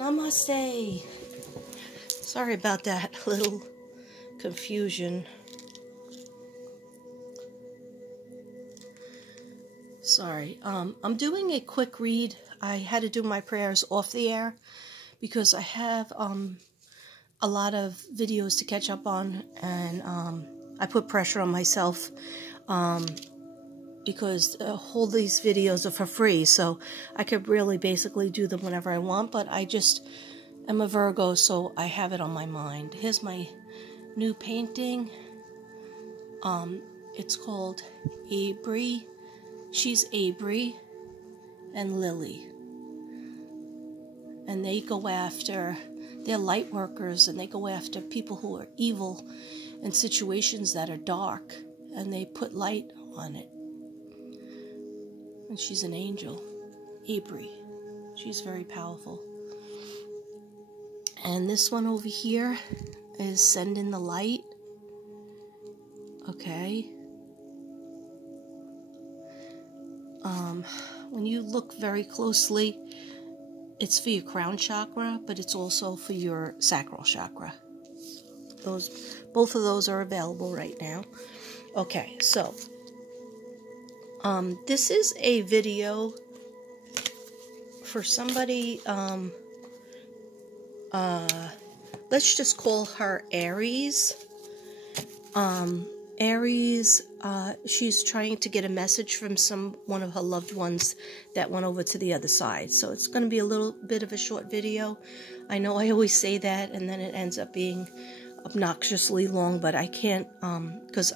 Namaste. Sorry about that little confusion. Sorry. I'm doing a quick read. I had to do my prayers off the air because I have a lot of videos to catch up on, and I put pressure on myself because all these videos are for free, so I could really basically do them whenever I want, but I just am a Virgo, so I have it on my mind. Here's my new painting. It's called Aries. She's Aries and Lily. And they go after, they're light workers, and they go after people who are evil in situations that are dark, and they put light on it. And she's an angel, Aries. She's very powerful. And this one over here is Send in the Light. Okay. When you look very closely, it's for your crown chakra, but it's also for your sacral chakra. Both of those are available right now. Okay, so this is a video for somebody, let's just call her Aries. Aries, she's trying to get a message from one of her loved ones that went over to the other side. So it's going to be a little bit of a short video. I know I always say that, and then it ends up being obnoxiously long, but I can't, because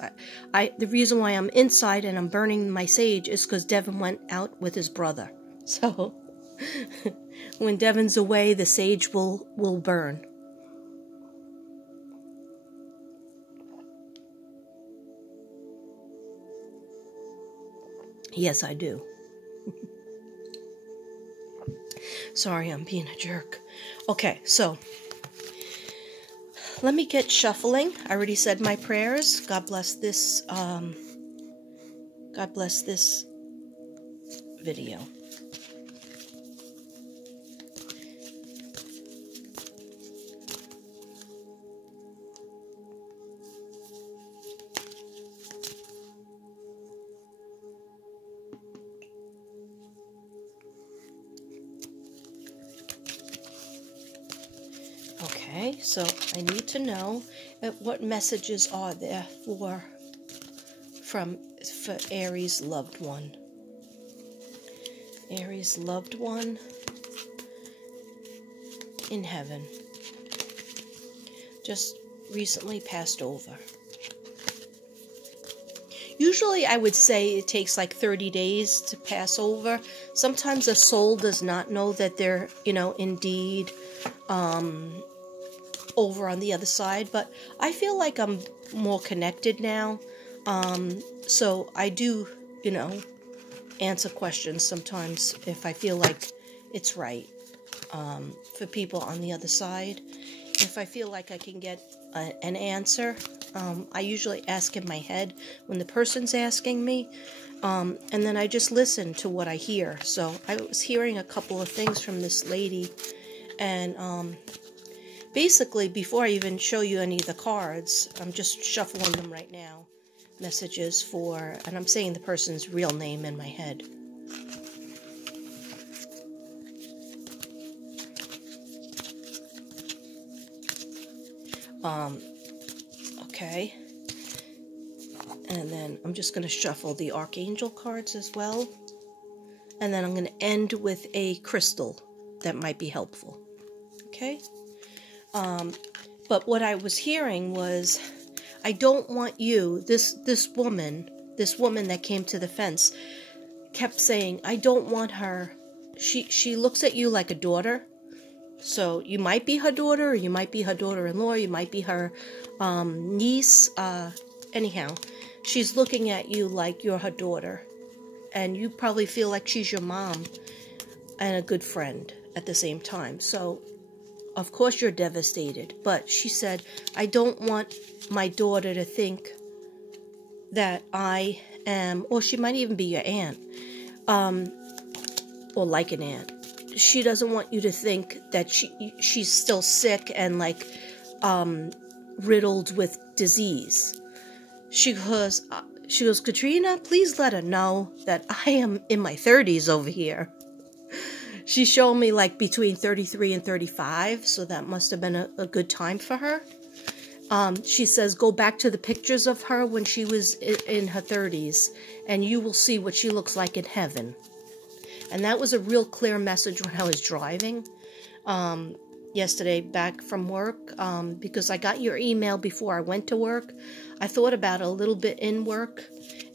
the reason why I'm inside and I'm burning my sage is because Devin went out with his brother. So when Devin's away, the sage will burn. Yes, I do. Sorry, I'm being a jerk. Okay, so let me get shuffling. I already said my prayers. God bless this. God bless this video. Okay, so I need to know what messages are there for Aries' loved one. Aries' loved one in heaven. Just recently passed over. Usually I would say it takes like 30 days to pass over. Sometimes a soul does not know that they're, indeed over on the other side, but I feel like I'm more connected now. So I do, answer questions sometimes if I feel like it's right, for people on the other side. If I feel like I can get an answer, I usually ask in my head when the person's asking me, and then I just listen to what I hear. So I was hearing a couple of things from this lady, and basically, before I even show you any of the cards, I'm just shuffling them right now. Messages for, and I'm saying the person's real name in my head. Okay. And then I'm just going to shuffle the Archangel cards as well. And then I'm going to end with a crystal that might be helpful. Okay? But what I was hearing was, I don't want you, this woman that came to the fence kept saying, I don't want her, she looks at you like a daughter. So you might be her daughter, or you might be her daughter-in-law, you might be her niece, anyhow. She's looking at you like you're her daughter. And you probably feel like she's your mom and a good friend at the same time. So of course you're devastated, but she said, I don't want my daughter to think that I am, or she might even be your aunt, or like an aunt. she doesn't want you to think that she's still sick and like riddled with disease. She goes, Katrina, please let her know that I am in my 30s over here. She showed me like between 33 and 35, so that must have been a good time for her. She says, go back to the pictures of her when she was in her 30s, and you will see what she looks like in heaven. And that was a real clear message when I was driving yesterday back from work, because I got your email before I went to work. I thought about it a little bit in work,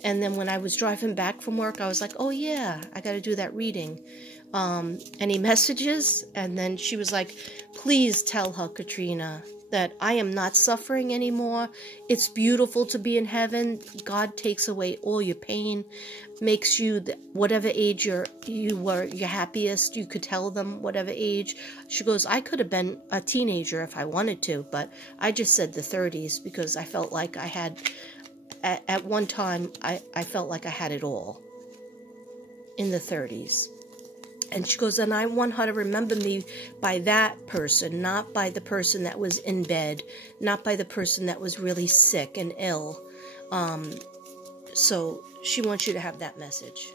and then when I was driving back from work, I was like, oh yeah, I got to do that reading. Any messages? And then she was like, please tell her, Katrina, that I am not suffering anymore. It's beautiful to be in heaven. God takes away all your pain, makes you whatever age you were your happiest. You could tell them whatever age. She goes, I could have been a teenager if I wanted to, but I just said the 30s because I felt like I had, at one time, I felt like I had it all in the 30s. And she goes, and I want her to remember me by that person, not by the person that was in bed, not by the person that was really sick and ill. So she wants you to have that message.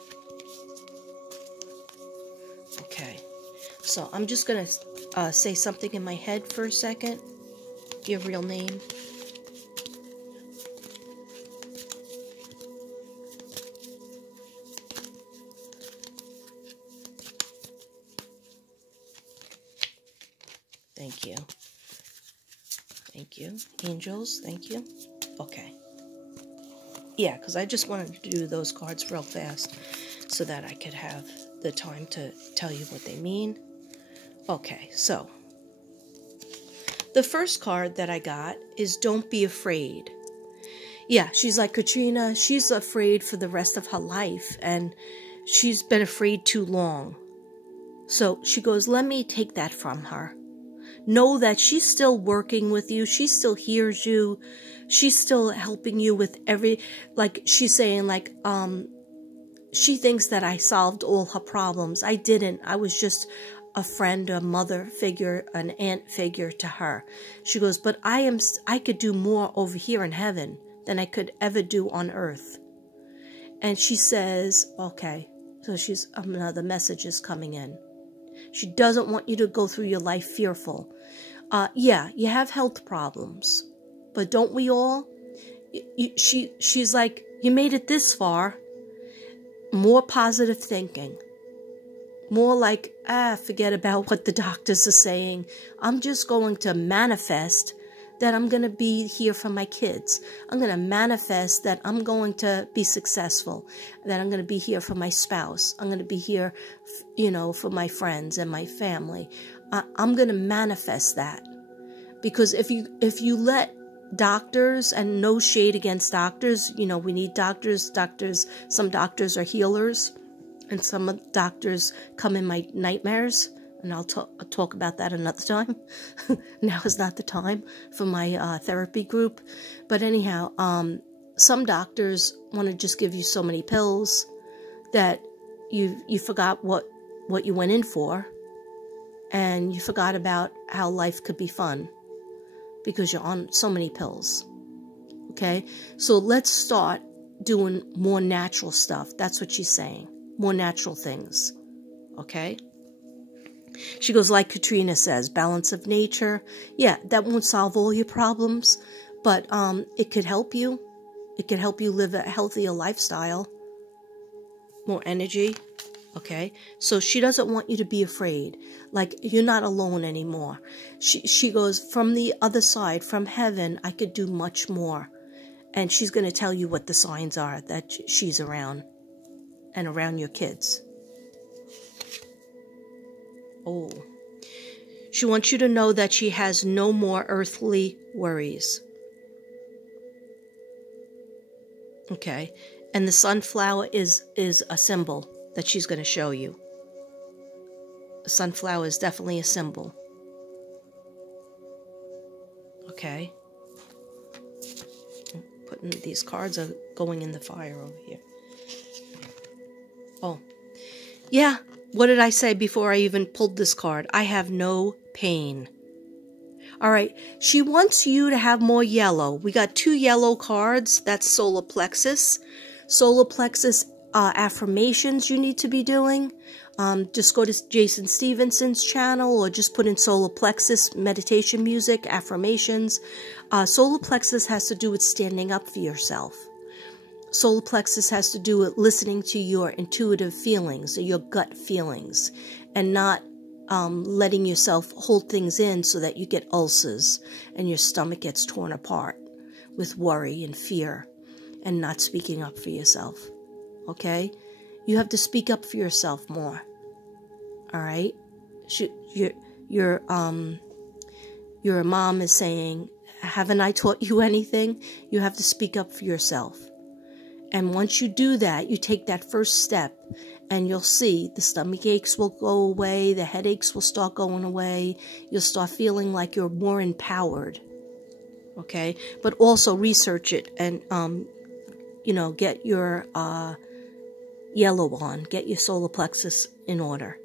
Okay. So I'm just going to say something in my head for a second. Your real name. Thank you. Thank you. Angels, thank you. Okay. Yeah, because I just wanted to do those cards real fast so that I could have the time to tell you what they mean. Okay, so the first card that I got is Don't Be Afraid. Yeah, she's like, Katrina, she's afraid for the rest of her life, and she's been afraid too long. So she goes, let me take that from her. Know that she's still working with you. She still hears you. She's still helping you with like she's saying, like, she thinks that I solved all her problems. I didn't. I was just a friend, a mother figure, an aunt figure to her. She goes, but I could do more over here in heaven than I could ever do on earth. And she says, okay, so she's, another message is coming in. She doesn't want you to go through your life fearful. Yeah, you have health problems, but don't we all? She's like, you made it this far. More positive thinking. More like, forget about what the doctors are saying. I'm just going to manifest that I'm going to be here for my kids. I'm going to manifest that I'm going to be successful, that I'm going to be here for my spouse. I'm going to be here, for my friends and my family. I'm going to manifest that. Because if you let doctors, and no shade against doctors, we need doctors. Some doctors are healers, and some doctors come in my nightmares. And I'll talk about that another time. Now is not the time for my therapy group. But anyhow, some doctors want to just give you so many pills that you forgot what you went in for. And you forgot about how life could be fun because you're on so many pills. Okay? So let's start doing more natural stuff. That's what she's saying. More natural things. Okay? She goes, like Katrina says, balance of nature. Yeah, that won't solve all your problems, but it could help you. It could help you live a healthier lifestyle. More energy. Okay? So she doesn't want you to be afraid. Like, you're not alone anymore. She goes, from the other side, from heaven, I could do much more. And she's going to tell you what the signs are that she's around. And around your kids. Oh. She wants you to know that she has no more earthly worries. Okay. And the sunflower is a symbol that she's going to show you. The sunflower is definitely a symbol. Okay. Putting these cards are going in the fire over here. Oh. Yeah. What did I say before I even pulled this card? I have no pain. All right. She wants you to have more yellow. We got 2 yellow cards. That's solar plexus. Solar plexus affirmations you need to be doing. Just go to Jason Stevenson's channel or just put in solar plexus meditation music, affirmations. Solar plexus has to do with standing up for yourself. Solar plexus has to do with listening to your intuitive feelings or your gut feelings and not letting yourself hold things in so that you get ulcers and your stomach gets torn apart with worry and fear and not speaking up for yourself. Okay? You have to speak up for yourself more. All right? Your mom is saying, haven't I taught you anything? You have to speak up for yourself. And once you do that, you take that first step, and you'll see the stomach aches will go away, the headaches will start going away, you'll start feeling like you're more empowered, okay? But also research it and, get your yellow on, get your solar plexus in order.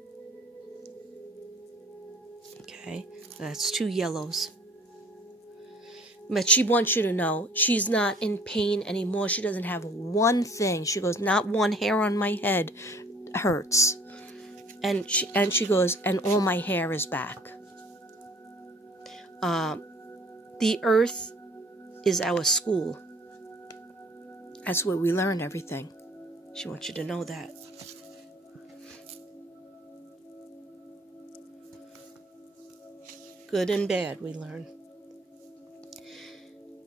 Okay, that's 2 yellows. But she wants you to know she's not in pain anymore. She doesn't have one thing. She goes, not one hair on my head hurts. And she goes, and all my hair is back. The earth is our school. That's where we learn everything. She wants you to know that. Good and bad we learn.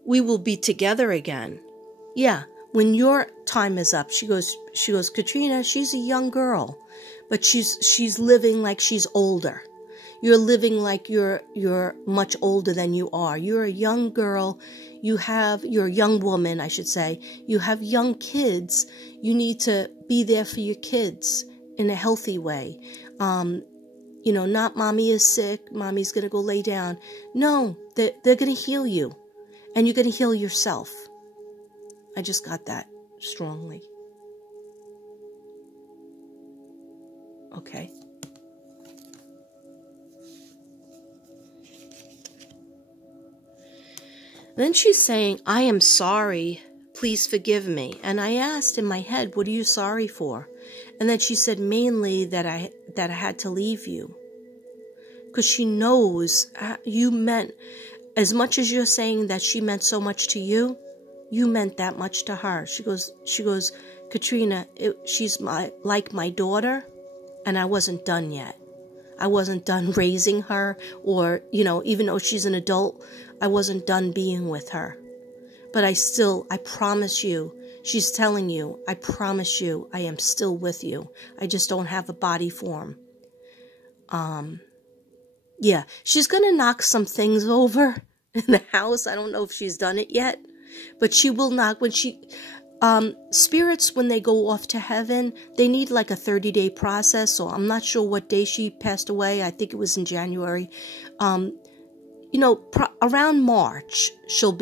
We will be together again. Yeah, when your time is up, she goes, Katrina, she's a young girl, but she's living like she's older. You're living like you're much older than you are. You're a young girl. You're a young woman, I should say. You have young kids. You need to be there for your kids in a healthy way. Not mommy is sick, mommy's going to go lay down. No, they're going to heal you. And you're going to heal yourself. I just got that strongly. Okay. Then she's saying, I am sorry. Please forgive me. And I asked in my head, what are you sorry for? And then she said, mainly that I had to leave you. Because she knows you meant... As much as you're saying that she meant so much to you, you meant that much to her. She goes, Katrina, she's like my daughter, and I wasn't done yet. I wasn't done raising her, or, even though she's an adult, I wasn't done being with her. But I promise you, she's telling you, I promise you, I am still with you. I just don't have a body form. Yeah, she's going to knock some things over in the house. I don't know if she's done it yet, but she will knock. When spirits, when they go off to heaven, they need like a 30-day process. So I'm not sure what day she passed away. I think it was in January. Around March, she'll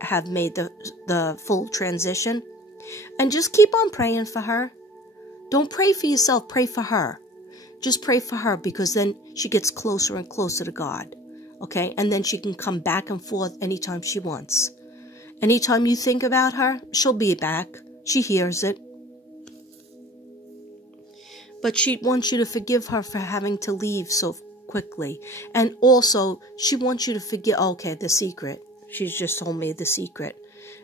have made the full transition. And just keep on praying for her. Don't pray for yourself, pray for her. Just pray for her, because then she gets closer and closer to God, okay? And then she can come back and forth anytime she wants. Anytime you think about her, she'll be back. She hears it. But she wants you to forgive her for having to leave so quickly. And also, she wants you to forget, okay, the secret. She's just told me the secret.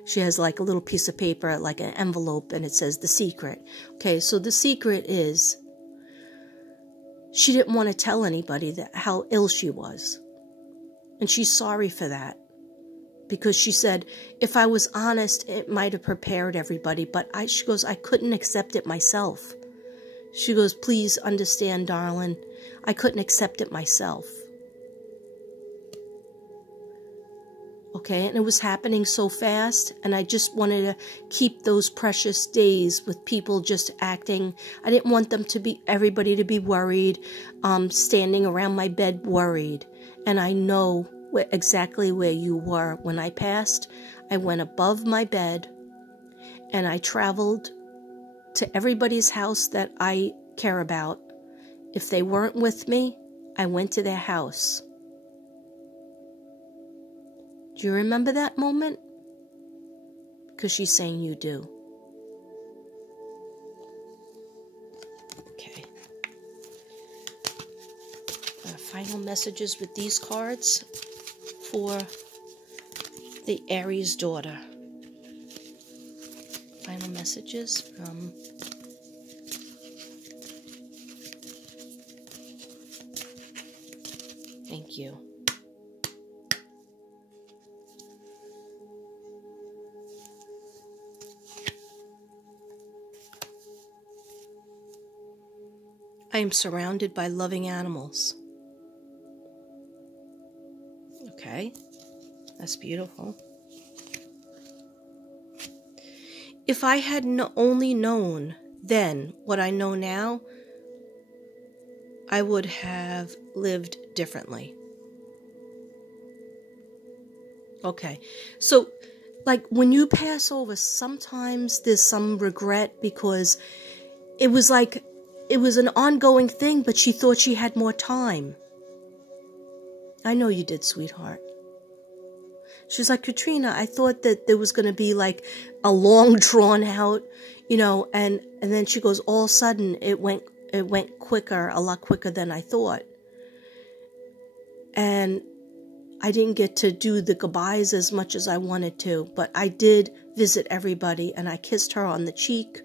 She has like a little piece of paper, like an envelope, and it says the secret. Okay, so the secret is... She didn't want to tell anybody how ill she was. And she's sorry for that. Because she said, if I was honest, it might have prepared everybody. But she goes, I couldn't accept it myself. She goes, please understand, darling. I couldn't accept it myself. Okay, and it was happening so fast, and I just wanted to keep those precious days with people just acting. I didn't want everybody to be worried, standing around my bed worried. And I know exactly where you were when I passed. I went above my bed, and I traveled to everybody's house that I care about. If they weren't with me, I went to their house. Do you remember that moment? Because she's saying you do. Okay. Final messages with these cards for the Aries daughter. Final messages from thank you. I am surrounded by loving animals. Okay, that's beautiful. If I had only known then what I know now, I would have lived differently. Okay, so like when you pass over, sometimes there's some regret because it was like, it was an ongoing thing, but she thought she had more time. I know you did, sweetheart. She's like, Katrina, I thought that there was going to be like a long drawn out, and then she goes, all of a sudden it went quicker, a lot quicker than I thought. And I didn't get to do the goodbyes as much as I wanted to, but I did visit everybody, and I kissed her on the cheek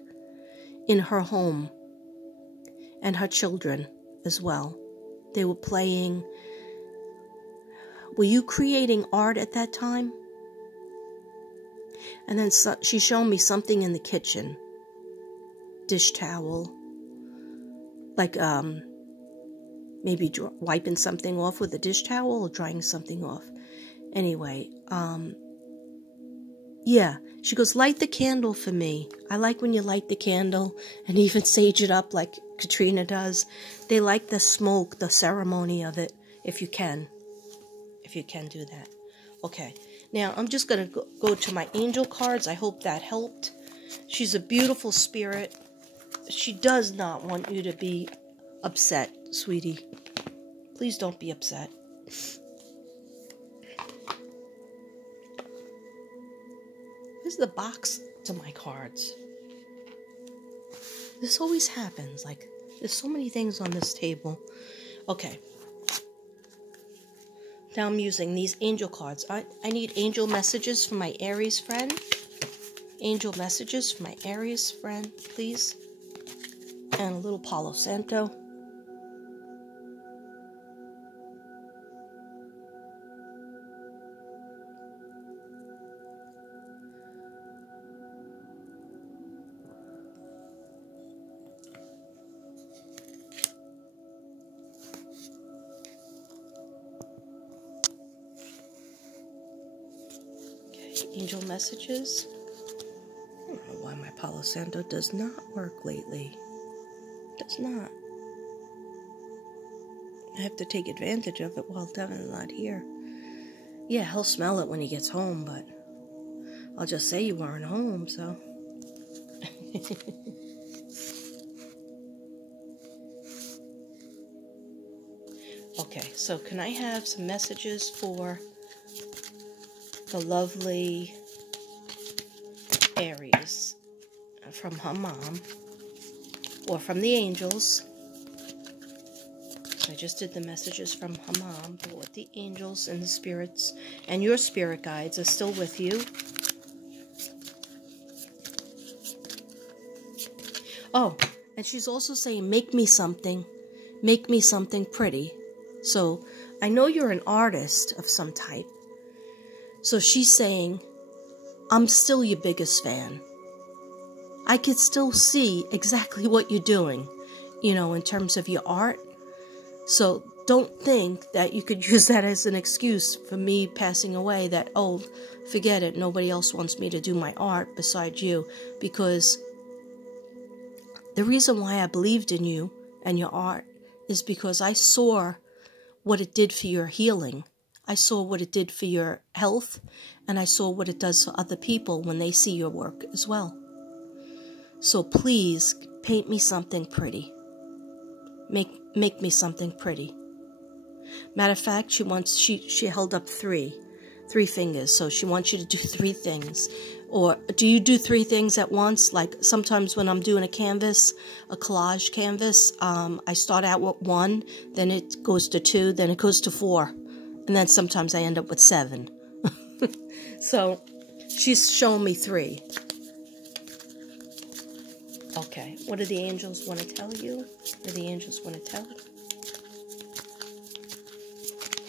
in her home, and her children as well. They were playing. Were you creating art at that time? And then she showed me something in the kitchen. Dish towel. Like, maybe wiping something off with a dish towel or drying something off. Anyway, yeah. She goes, light the candle for me. I like when you light the candle and even sage it up like Katrina does. They like the smoke, the ceremony of it, if you can. If you can do that. Okay, now I'm just going to go to my angel cards. I hope that helped. She's a beautiful spirit. She does not want you to be upset, sweetie. Please don't be upset. This is the box to my cards. This always happens. Like, there's so many things on this table. Okay. Now I'm using these angel cards. I need angel messages for my Aries friend. Angel messages for my Aries friend, please. And a little Palo Santo. Angel messages. I don't know why my Palo Santo does not work lately. It does not. I have to take advantage of it while Devin's not here. Yeah, he'll smell it when he gets home, but I'll just say you weren't home, so. Okay, so can I have some messages for the lovely Aries from her mom or from the angels? So I just did the messages from her mom, but what the angels and the spirits and your spirit guides are still with you. Oh, and she's also saying, make me something pretty. So I know you're an artist of some type. So she's saying, I'm still your biggest fan. I could still see exactly what you're doing, in terms of your art. So don't think that you could use that as an excuse for me passing away, that, oh, forget it, nobody else wants me to do my art besides you. Because the reason why I believed in you and your art is because I saw what it did for your healing. I saw what it did for your health, and I saw what it does for other people when they see your work as well. So please, paint me something pretty. make me something pretty. Matter of fact, she held up three fingers, so she wants you to do 3 things. Or do you do 3 things at once? Like sometimes when I'm doing a canvas, a collage canvas, I start out with 1, then it goes to 2, then it goes to 4, and then sometimes I end up with 7. So she's showing me 3. Okay, what do the angels want to tell you? What do the angels want to tell you?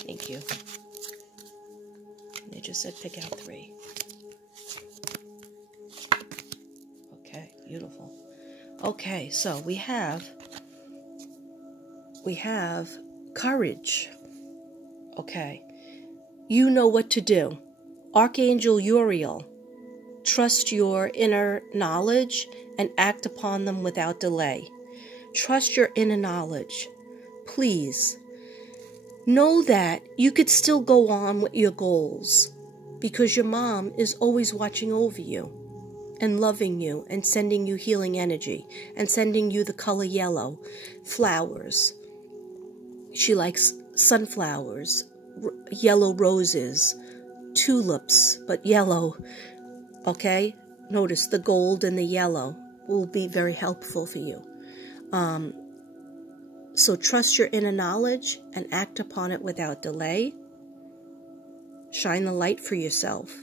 Thank you. They just said pick out 3. Okay, beautiful. Okay, so we have courage. Okay. You know what to do. Archangel Uriel. Trust your inner knowledge and act upon them without delay. Trust your inner knowledge. Please. Know that you could still go on with your goals because your mom is always watching over you and loving you and sending you healing energy and sending you the color yellow, flowers. She likes sunflowers, yellow roses, tulips, but yellow, okay? Notice the gold and the yellow will be very helpful for you. So trust your inner knowledge and act upon it without delay. Shine the light for yourself.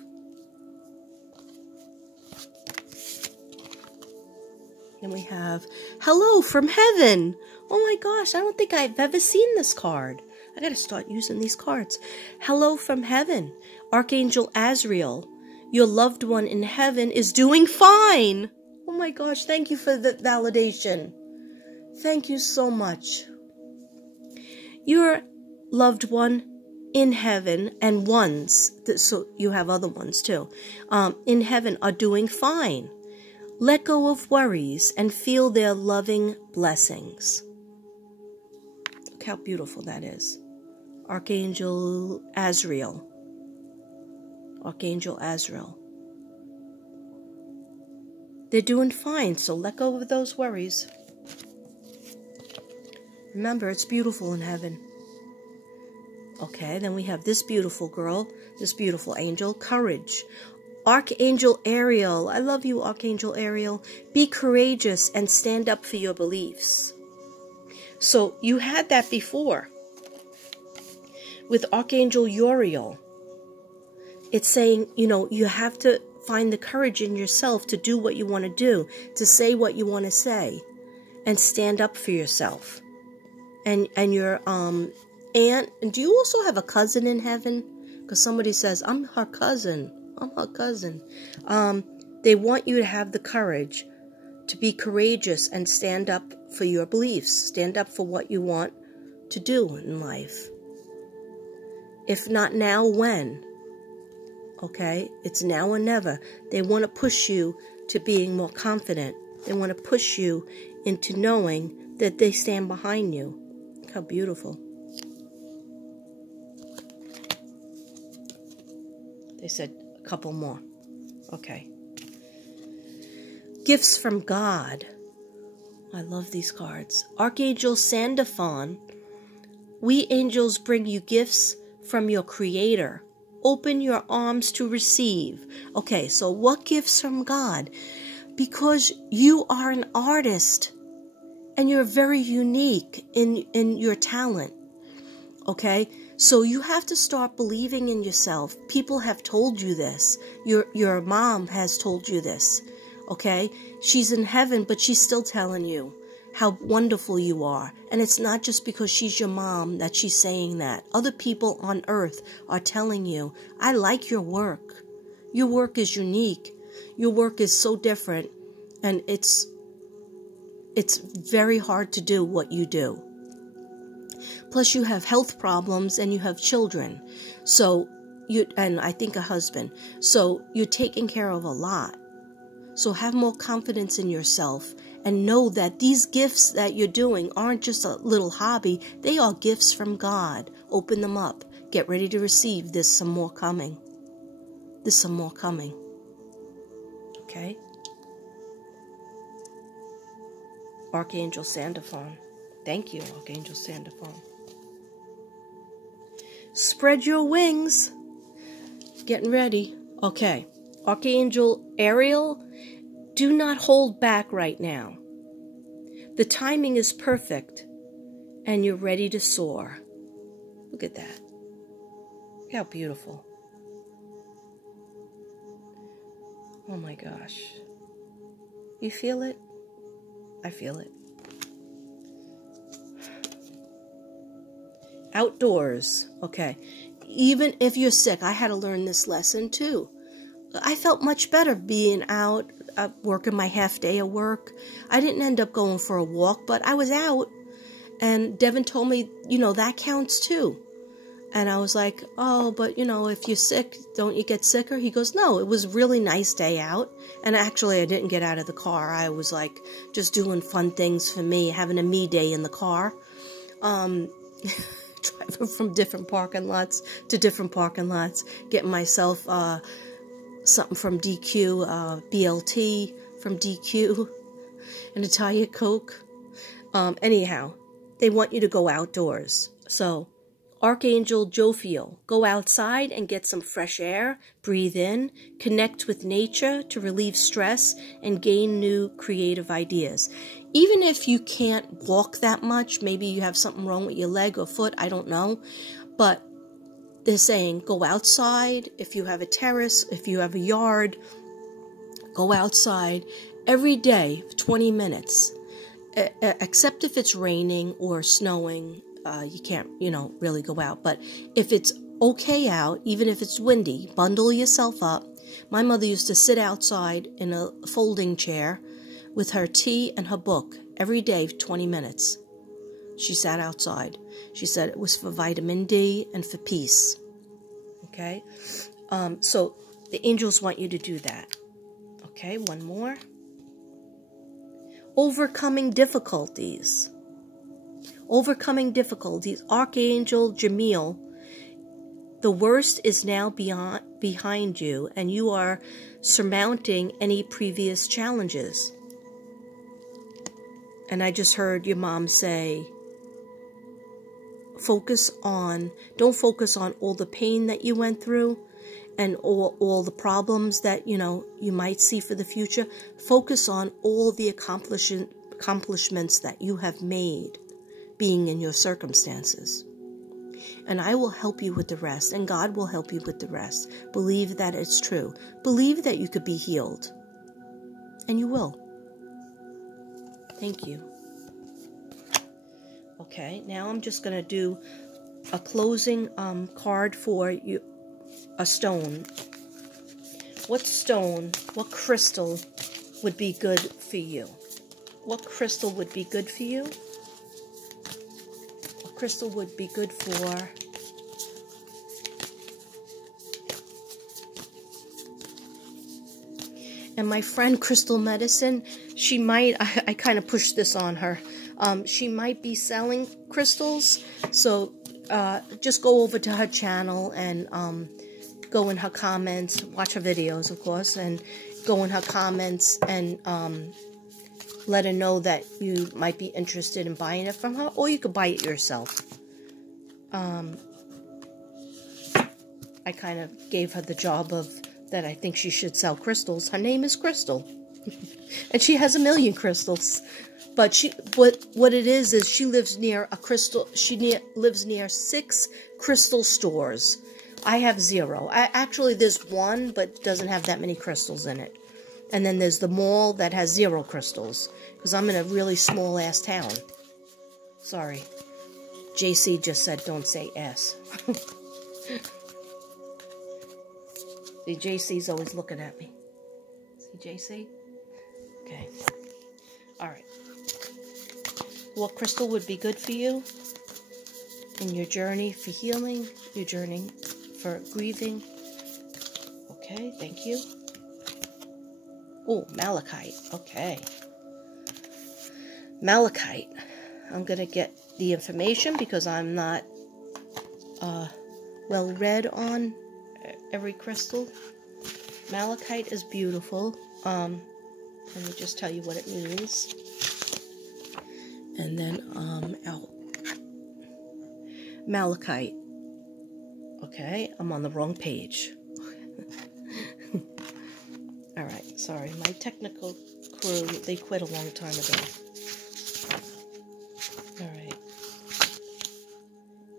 Then we have, hello from heaven. Oh my gosh, I don't think I've ever seen this card. I gotta start using these cards. Hello from heaven. Archangel Azrael, your loved one in heaven is doing fine. Oh my gosh, thank you for the validation. Thank you so much. Your loved one in heaven and ones, so you have other ones too, in heaven are doing fine. Let go of worries and feel their loving blessings. Look how beautiful that is. Archangel Azrael. Archangel Azrael. They're doing fine, so let go of those worries. Remember, it's beautiful in heaven. Okay, then we have this beautiful girl, this beautiful angel, courage. Archangel Ariel, I love you, Archangel Ariel. Be courageous and stand up for your beliefs. So you had that before. With Archangel Uriel, it's saying, you know, you have to find the courage in yourself to do what you want to do, to say what you want to say, and stand up for yourself. And your aunt, and do you also have a cousin in heaven? Because somebody says, I'm her cousin. I'm her cousin. They want you to have the courage to be courageous and stand up for your beliefs. Stand up for what you want to do in life. If not now, when? Okay? It's now or never. They want to push you to being more confident. They want to push you into knowing that they stand behind you. Look how beautiful. They said a couple more. Okay. Gifts from God. I love these cards. Archangel Sandalphon. We angels bring you gifts from your Creator. Open your arms to receive. Okay, so what gifts from God? Because you are an artist and you're very unique in your talent. Okay, so you have to start believing in yourself. People have told you this. Your mom has told you this. Okay, she's in heaven, but she's still telling you how wonderful you are. And it's not just because she's your mom that she's saying that. Other people on earth are telling you, I like your work. Your work is unique. Your work is so different. And it's very hard to do what you do. Plus you have health problems and you have children. So and I think a husband. So you're taking care of a lot. So have more confidence in yourself and know that these gifts that you're doing aren't just a little hobby. They are gifts from God. Open them up. Get ready to receive. There's some more coming. There's some more coming. Okay? Archangel Sandalphon. Thank you, Archangel Sandalphon. Spread your wings. Getting ready. Okay. Archangel Ariel, do not hold back right now. The timing is perfect, and you're ready to soar. Look at that. Look how beautiful. Oh my gosh. You feel it? I feel it. Outdoors. Okay. Even if you're sick, I had to learn this lesson too. I felt much better being out, working my half day of work. I didn't end up going for a walk, but I was out. And Devin told me, that counts too. And I was like, oh, but if you're sick, don't you get sicker? He goes, no, it was a really nice day out. And actually, I didn't get out of the car. I was like just doing fun things for me, having a me day in the car. Driving from different parking lots to different parking lots, getting myself something from DQ, BLT from DQ, an Italian Coke. Anyhow, they want you to go outdoors. So, Archangel Jophiel, go outside and get some fresh air, breathe in, connect with nature to relieve stress and gain new creative ideas. Even if you can't walk that much, maybe you have something wrong with your leg or foot, I don't know. But they're saying go outside. If you have a terrace, if you have a yard, go outside every day, 20 minutes. Except if it's raining or snowing, you can't, really go out. But if it's okay out, even if it's windy, bundle yourself up. My mother used to sit outside in a folding chair with her tea and her book every day for 20 minutes. She sat outside. She said it was for vitamin D and for peace. Okay? So the angels want you to do that. Okay, one more. Overcoming difficulties. Overcoming difficulties. Archangel Jamiel, the worst is now behind you, and you are surmounting any previous challenges. And I just heard your mom say, don't focus on all the pain that you went through and all the problems that, you might see for the future. Focus on all the accomplishments that you have made being in your circumstances. And I will help you with the rest, and God will help you with the rest. Believe that it's true. Believe that you could be healed. And you will. Thank you. Okay, now I'm just going to do a closing card for you. A stone. What crystal would be good for you? What crystal would be good for you? What crystal would be good for... And my friend Crystal Medicine, she might, I kind of pushed this on her. She might be selling crystals. So just go over to her channel and go in her comments, watch her videos, of course, and go in her comments and let her know that you might be interested in buying it from her, or you could buy it yourself. I kind of gave her the job of that I think she should sell crystals. Her name is Crystal. And she has 1 million crystals. But what it is she lives near a crystal, lives near 6 crystal stores. I have 0. Actually, there's one, but doesn't have that many crystals in it. And then there's the mall that has 0 crystals. Because I'm in a really small-ass town. Sorry. JC just said don't say ass. See, JC's always looking at me. See, JC? Okay. Alright. What crystal would be good for you in your journey for healing, your journey for grieving? Okay, thank you. Oh, Malachite. Okay. Malachite. I'm going to get the information because I'm not well read on every crystal. Malachite is beautiful. Let me just tell you what it means. And then Malachite. Okay, I'm on the wrong page. All right, sorry. My technical crew, they quit a long time ago. All right.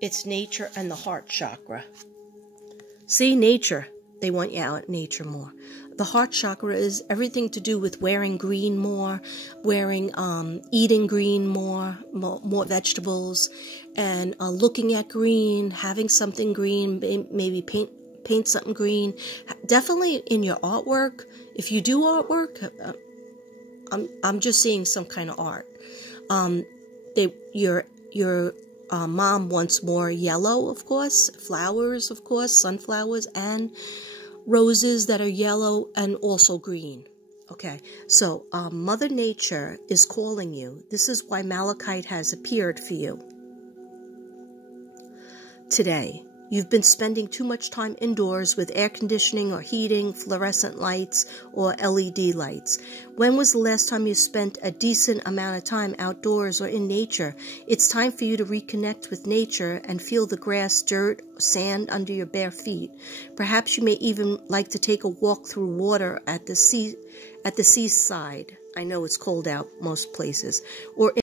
It's nature and the heart chakra. See, nature. They want you out at nature more. The heart chakra is everything to do with wearing green more, eating green more vegetables, and looking at green, having something green, maybe paint something green. Definitely in your artwork. If you do artwork, I'm just seeing some kind of art. Your mom wants more yellow, of course, flowers, of course, sunflowers, and roses that are yellow and also green. Okay, so Mother Nature is calling you. This is why Malachite has appeared for you today. You've been spending too much time indoors with air conditioning or heating, fluorescent lights, or LED lights. When was the last time you spent a decent amount of time outdoors or in nature? It's time for you to reconnect with nature and feel the grass, dirt, sand under your bare feet. Perhaps you may even like to take a walk through water at the seaside. I know it's cold out most places. Or